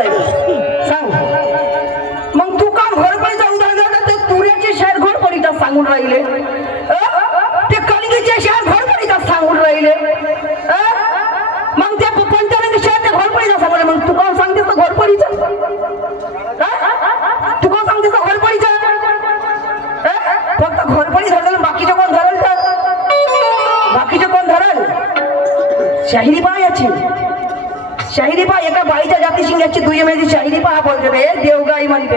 आहे सांग. मग तू काम घोरपडीचा उदाहरण ते तुऱ्याचे शहर घोरपडीचा सांगून राहिले, ते कणगीचे शहर घोरपडीचा सांगून राहिले, मग त्या पंचानंद शहर ते घोरपडीचा सांगून. मग तू कोण सांगतेस तर घोरपडीचा, तू कोण सांगतेस तर घोरपडीचा. फक्त घोरपडी धरलं, बाकीचे कोण धरल? तर बाकीचे कोण धरल? शाहिरी पहा याची, शाहिरी पहा. एका बाईच्या जाती शिंगाची दुय्यमेची शाहिरी पहा. बोलते बे देवगाई म्हणते.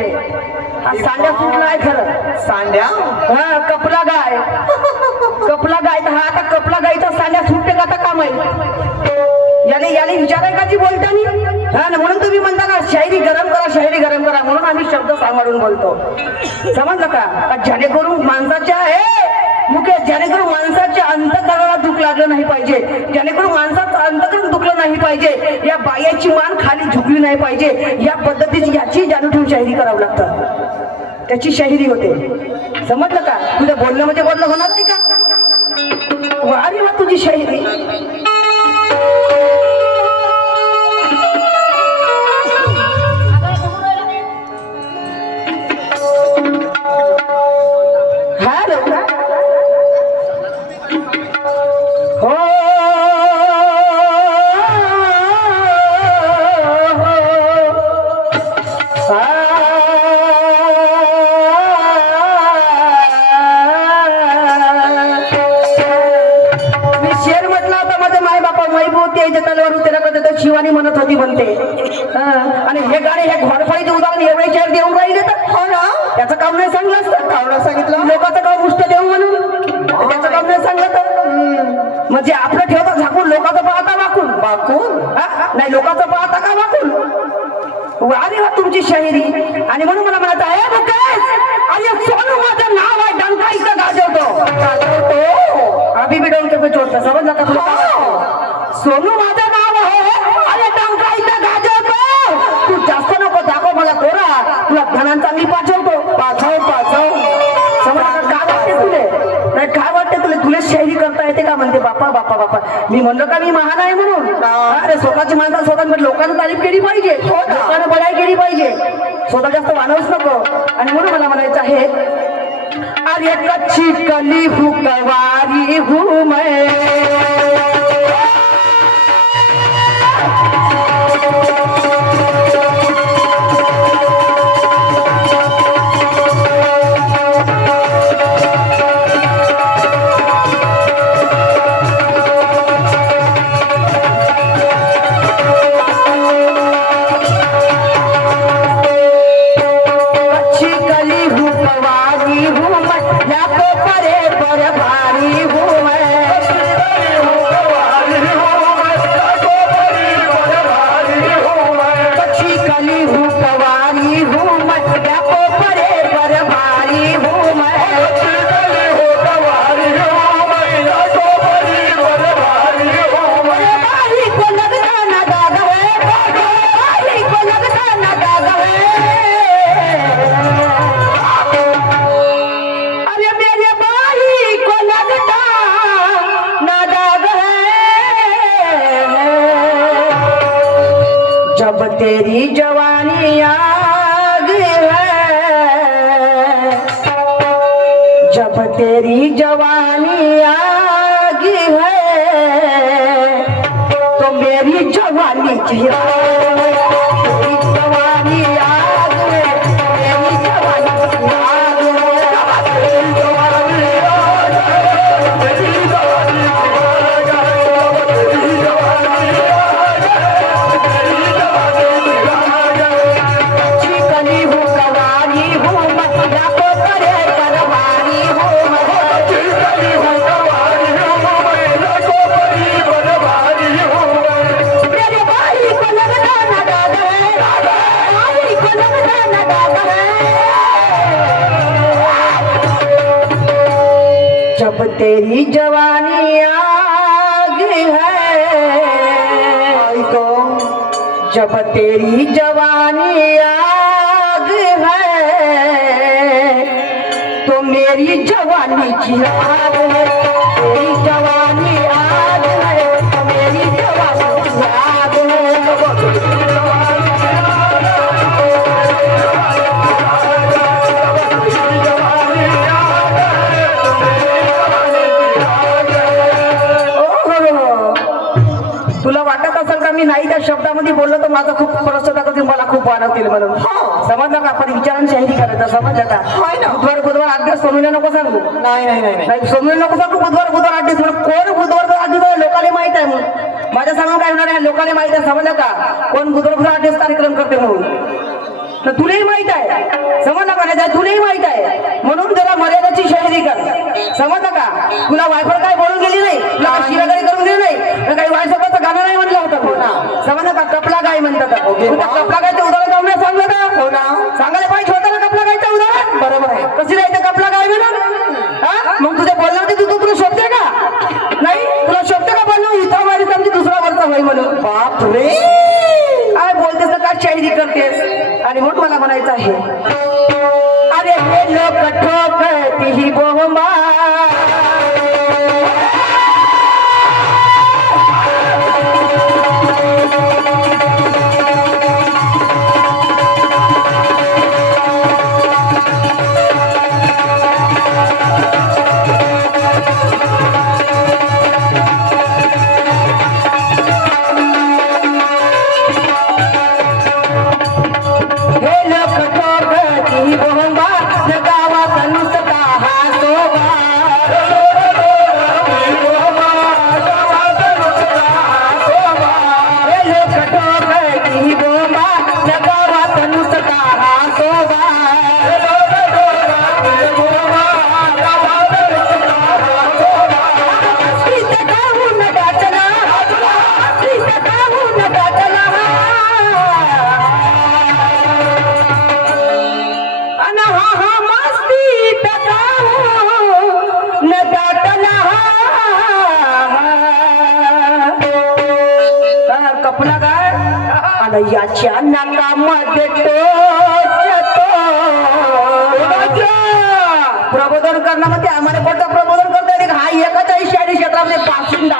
हा सांड्या सुटला आहे खरं. सांड्या हा कपला गाय, कपला गाय. हा आता कपला गायचा सांड्या सुटते का आता काम आहे. याने याने विचाराय का जी बोलतानी. हा म्हणून तुम्ही म्हणता का शायरी गरम करा, शायरी गरम करा. म्हणून आम्ही शब्द सांभाळून बोलतो. समजलं का? जेणेकरून माणसाच्या मुख्य जेणेकरून माणसाच्या अंतःकरणाला दुःख लागलं नाही पाहिजे, जेणेकरून माणसाचं अंतःकरण दुखलं नाही पाहिजे, या बायाची मान खाली झुकली नाही पाहिजे. या पद्धतीची याची जाणून ठेवून शाहिरी करावं लागतं. त्याची शाहिरी होते. समजलं का? तुझ्या बोलणं म्हणजे बोलणं होणार नाही का? वारी वा तुझी शाहिरी. शिवानी म्हणत होती म्हणते. आणि हे गाणे हे घोरपडीचे उदाहरण एवढे शहर देऊन राहिले तर हो ना. त्याचं काम नाही सांगलं असतं. कावला सांगितलं लोकांचं काम उष्ट देऊ म्हणून, त्याचं काम नाही सांगलं तर. म्हणजे आपलं ठेवतं झाकून, लोकांचं पाहता वाकून. वाकून नाही, लोकांचं पाहता का वाकून. अरे वा तुमची शाहिरी. आणि म्हणून मला म्हणायचं आहे अरे सोनू माझं नाव आहे, डंका इथं गाजवतो. अभि बी डंके पे चोटतं. समजलं का तुला? सोनू माझं नाव आहे, अरे डंका इथं गाजवतो. तू जास्त नको दाखव मला तोरा, तुला धनांचा मी पाठवतो. पाठव. समजलं? काय वाटते तुले? नाही काय वाटते तुला? तुला शाहिरी करता येते का? म्हणते बापा बापा बापा. मी म्हणलो का मी महान आहे म्हणून? अरे स्वतःची माणसं स्वतः लोकांना तारीफ केली पाहिजे, लोकांना बढाई केली पाहिजे. स्वतः जास्त वानवूच नको. आणि म्हणून मला म्हणायचं आहे अरे कच्ची कली हूँ कवारी हूँ मैं, जब तेरी जवानी आग है, जब तेरी जवानी आग है, तो मेरी जवानी की आग है. तेरी जवानी आग है, मेरी जवानी की आग है. तेरी जवानी आग है, मेरी जवानी की आग है. तेरी जवानी आग है, मेरी जवानी की आग है. चिकनी हूँ कवानी हूँ मैं, लाखों करे करवानी हूँ मैं. चिकनी हूँ कवानी हूँ मैं, लाखों करी करवानी हूँ मैं. मेरे भाई को लगता न दाग है, भाई को लगता न दाग है. जब तेरी जवानी आग है, जब तेरी जवानी आग है, तो मेरी जवानी की आग है. तेरी जवानी आग है, तो मेरी जवानी की आग है. असेल का मी नाही त्या शब्दामध्ये बोललो तर माझा खूप प्रश्न टाकतील मला खूप वाढवतील म्हणून समजलं का आपण विचारांची शाहिरी करायचं समजलं का बुधवार बुधवार 8 दिवस सोमूला नको सांगू नाही सोमूला नको सांगू बुधवार बुधवार 8 दिवस म्हणून कोण बुधवार 8 दिवस लोकांना माहित आहे म्हणून माझ्या सांगून काय होणार आहे लोकांना माहित आहे समजलं का कोण बुधवार बुधवार 8 दिवस कार्यक्रम करते म्हणून तर तुलाही माहित आहे समजलं का नाही तुलाही माहित आहे म्हणून त्याला मर्यादाची शाहिरी कर समजलं का तुला वायफळ काय बोलून गेली नाही तुला शिरागाई करून गेली नाही काही वायसोबतचं गाणं नाही म्हटलं होतं समजलं का कपला गाय म्हणतात कपला गायचं उदाहरण काढून सांगलं का सांगायला पाहिजे होतं ना कपला गायचं उदाहरण बरोबर आहे कशी राहायचं कपला गाय म्हणून मग तुझ्या बोलण्यावरती तू तुला शोधते का नाही तुला शोधते का बोलणं इथं मारी समजी दुसरा वरचा होई म्हणून बाप रे काय बोलतेस तर काय शाहिरी करतेस आणि म्हणून मला म्हणायचं आहे अरे हे लोक ठोकती ही बोंबा याच्या नाकामध्ये प्रबोधन करण्यामध्ये आम्हाला कोणतं प्रबोधन करता येईल हा एकच आहे शायरी क्षेत्रामध्ये बासिंदा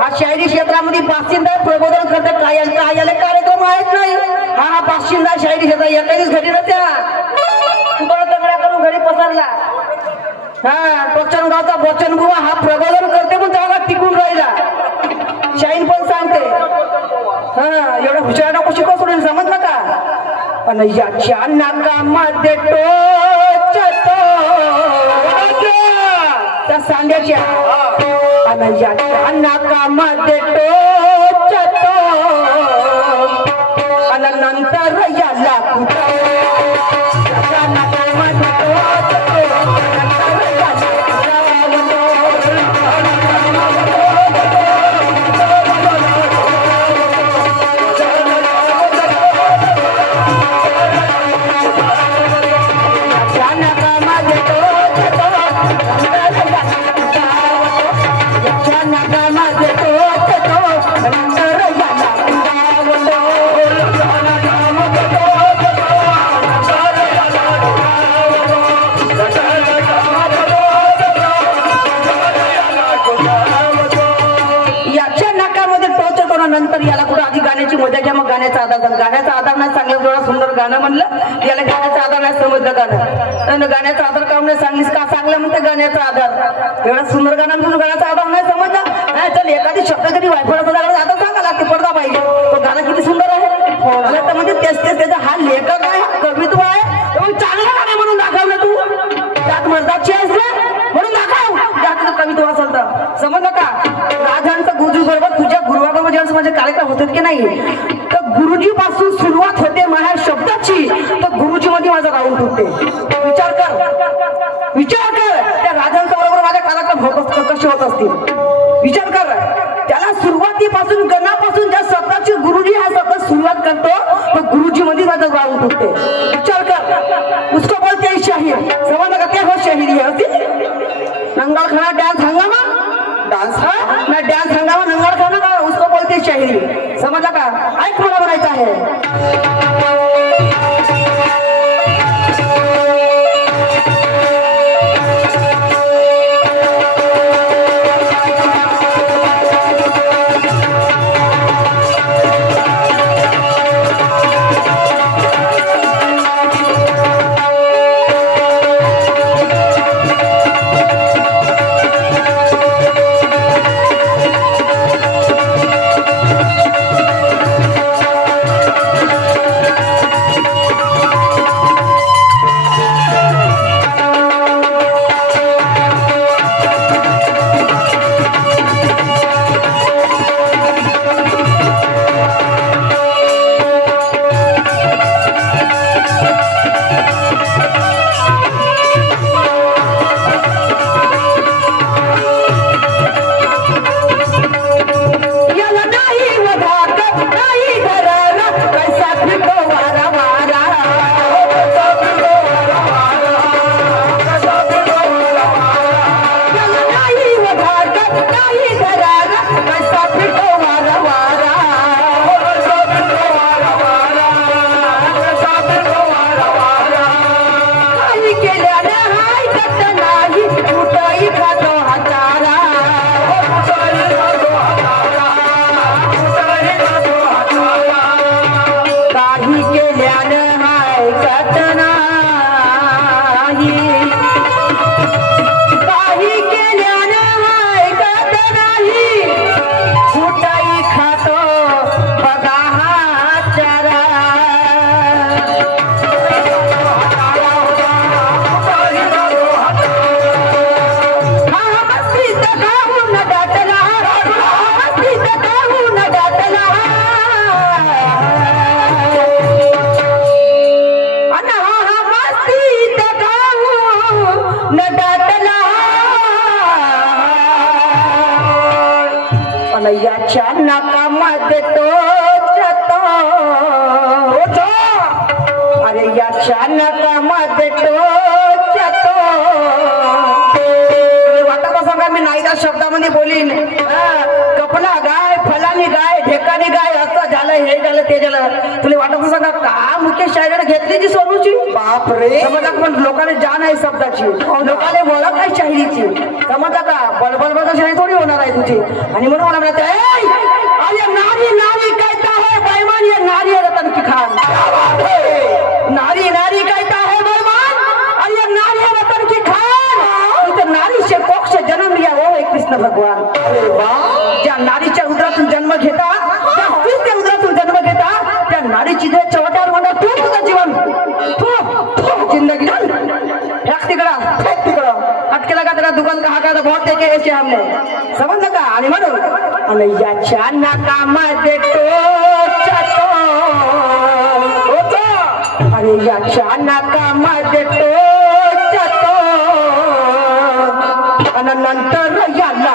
हा शायरी क्षेत्रामध्ये बासिंदा प्रबोधन करतात काय कार्यक्रम आहेत नाही हा बासिंदा शायरी क्षेत्र एकाच घरी नव्हत्या तगड्या करून घरी पसरला हा टोचन गावचा बोचनबुवा हा प्रबोधन करते पण तेव्हा टिकून राहिला शाईन पण सांगते हा एवढं हुशार नको शिकव सोडून समजलं का पण याच्या नाकामध्ये टोचतो त्या सांड्याच्या आणि याच्या नाकामध्ये टोचतो आणि नंतर याला नाकामध्ये नंतर याला कुठं आधी गाण्याची मजा घ्या मग गाण्याचा आधार नाही सांगलं जेवढा सुंदर गाणं म्हणलं याला गाण्याचा आधार नाही समजलं गाणं गाण्याचा आधार का नाही सांगलीस का सांगलं म्हणते गाण्याचा आधार एवढा सुंदर गाणं तुझं गाण्याचा आधार नाही समजलं नाही चल एखादी शब्द जरी वायफळाचा झाला आता सांगा लागते पडदा पाहिजे तो गाणं किती सुंदर आहे तर म्हणजे तेच त्याचा हा लेखक आहे कवित्व आहे चांगलं गाणं म्हणून दाखवलं तू त्यात मर्दाची आहेस म्हणून दाखव त्यात कवित्व असेल तर समजलं का राजांचं गुरु बरोबर तुझ्या गुरुवाबरोबर जेव्हा माझे कार्यक्रम होतात की नाही तर गुरुजी पासून सुरुवात होते माझ्या शब्दाची तर गुरुजी मध्ये माझं राहून तुटते विचार कर त्या राजांच्या बरोबर माझे कार्यक्रम कसे होत असतील विचार कर त्याला सुरुवातीपासून गणापासून ज्या शब्दाची गुरुजी हा शब्द सुरुवात करतो तो गुरुजी मध्ये माझं राहून तुटते विचार कर उसको बोलते शाहीर समजलं का त्या हो शाहिरी होती नंगाल खाना डांस हंगामा ना डांस हंगामा नंगाल खाना का उसको बोलते शाहिरी समजला का ऐक मला म्हणायचं आहे नाही घराला कैसा फिरतो वारा वारा त्याला नाही वधार नाही घराला कैसा फिरतो वारा वारा काही केल्यानं हाय कत नाही कुठंही खातो हातारा काही केल्यानं हाय कत नाही काही केल्यानं हाय कत नाही कुठंही खातो बघा हा चारा मस्तीत गाऊन दाटला मस्तीत गाऊन दाटला अन हा मस्तीत गाऊन दाटला अन याच्या नाकामध्ये टोचतो अरे याच्या नाकामध्ये टोचतो वाटत असं का मी नाहीदा शब्दामध्ये बोलीन कपला गाय फलानी गाय ढेकानी गाय असं झालं हे झालं ते झालं तुला वाटत असं का मुख्य शायराने घेतली जी सोनूची बाप रे समजा पण लोकांना जाण आहे शब्दाची लोकांना ओळख आहे शाहिरीची समजा का बडबड शाही थोडी होणार आहे तुझी आणि म्हणून मला म्हणत अरे नारी नारी कहता है बैमान ये नारी है रतन की खान नारी नारी कहता है बैमान और ये नारी है रतन की खान तो नारी से कोख से जन्म लिया वो है कृष्ण भगवान ज्या नारीच्या उदरातून जन्म घेतात त्या स्त्रीच्या उदरातून जन्म घेतात त्या नारीची जे चवटावर म्हणा तू तुझं जीवन तू जिंदगी फेक तिकडं अटकेला का तेरा दुकान कहा का बहुत देखे ऐसे हमने समझ का आणि म्हणून आणि याच्या नाकामध्ये टोचतो अरे याच्या नाकामध्ये टोचतो आणि नंतर याला